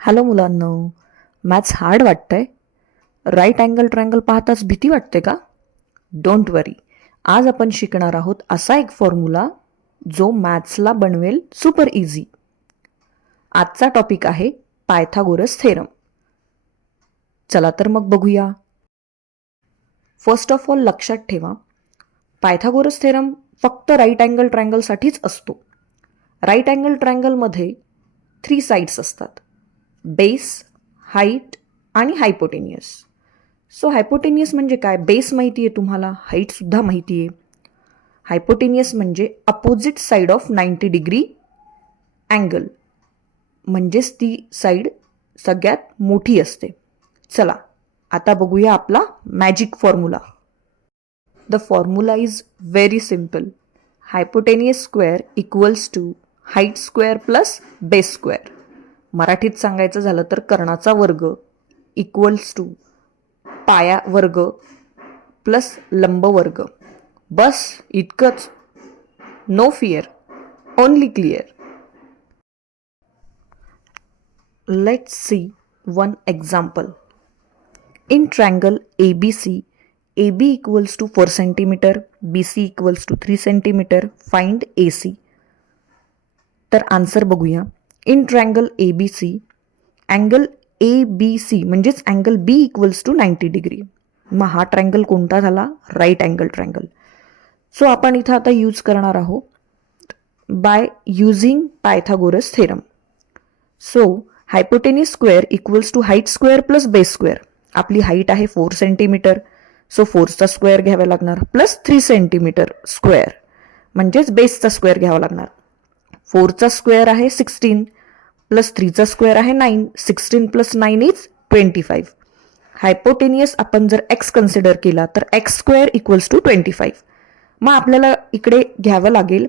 Hello मुलांनो, maths hard वाटतंय? Right angle triangle पाहताच भीती वाटते का? डोंट वरी, आज आपण शिकणार आहोत असा एक फॉर्म्युला जो मॅथ्सला बनवेल सुपर इझी. आजचा टॉपिक आहे पायथागोरस थेरम. चला तर मग बघूया. फर्स्ट ऑफ ऑल लक्षात ठेवा, पायथागोरस थेरम फक्त राईट अँगल ट्रायंगलसाठीच असतो. राईट अँगल ट्रायंगलमध्ये 3 साइड्स असतात, बेस, हाईट आणि हायपोटेनियस. सो हायपोटेनियस म्हणजे काय? बेस माहिती आहे तुम्हाला, हाईटसुद्धा माहिती आहे. हायपोटेनियस म्हणजे opposite side of 90 degree angle, म्हणजेच ती साईड सगळ्यात मोठी असते. चला आता बघूया आपला magic formula. The formula is very simple. Hypotenuse square equals to height square plus base square. मराठीत सांगायचं झालं तर कर्णाचा वर्ग इक्वल्स टू पाया वर्ग प्लस लंब वर्ग. बस इतकंच. No fear, only clear. Let's see one example. In triangle ABC, AB equals to 4 cm, BC equals to 3 cm, find AC. तर आन्सर बघूया. In triangle ABC, angle ABC म्हणजेच angle B equals to 90 degree. मग हा triangle कोणता झाला? Right angle triangle. So आपण इथं आता यूज करणार आहोत by using Pythagoras theorem. So hypotenuse square equals to height square plus base square. आपली हाईट आहे 4 सेंटीमीटर, सो 4चा स्क्वेअर घ्यावा लागणार प्लस 3 सेंटीमीटर स्क्वेअर म्हणजेच बेसचा स्क्वेअर घ्यावा लागणार. 4चा स्क्वेअर आहे 16 प्लस 3चा स्क्वेअर आहे 9. 16 प्लस 9 इज 25. हायपोटेनियस आपण जर एक्स कन्सिडर केला तर एक्स स्क्वेअर इक्वल्स टू 25. मग आपल्याला इकडे घ्यावं लागेल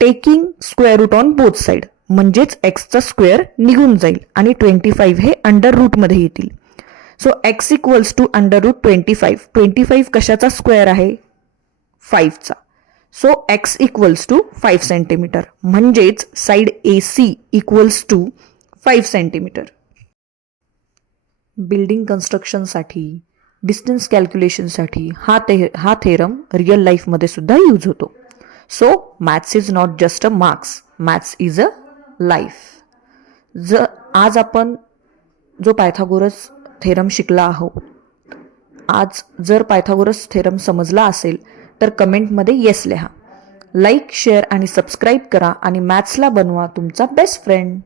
taking square root on both side, म्हणजेच एक्सचा स्क्वेअर निघून जाईल आणि 25 हे अंडर रूटमध्ये येतील. So x equals to under root 25. 25 कशाचा स्क्वेअर आहे? 5चा. So x equals to 5 centimetre, म्हणजेच side AC equals to 5 centimetre. Building कन्स्ट्रक्शनसाठी, डिस्टन्स कॅल्क्युलेशनसाठी हा थेरम रिअल लाईफमध्ये सुद्धा यूज होतो. So maths is not just a marks, maths is a life. आज आपण जो पायथागोरस थेरम शिकला आहोत, आज जर पायथागोरस थेरम समजला असेल तर कमेंटमध्ये येस लिहा. लाईक, शेअर आणि सबस्क्राईब करा आणि मॅथ्सला बनवा तुमचा बेस्ट फ्रेंड.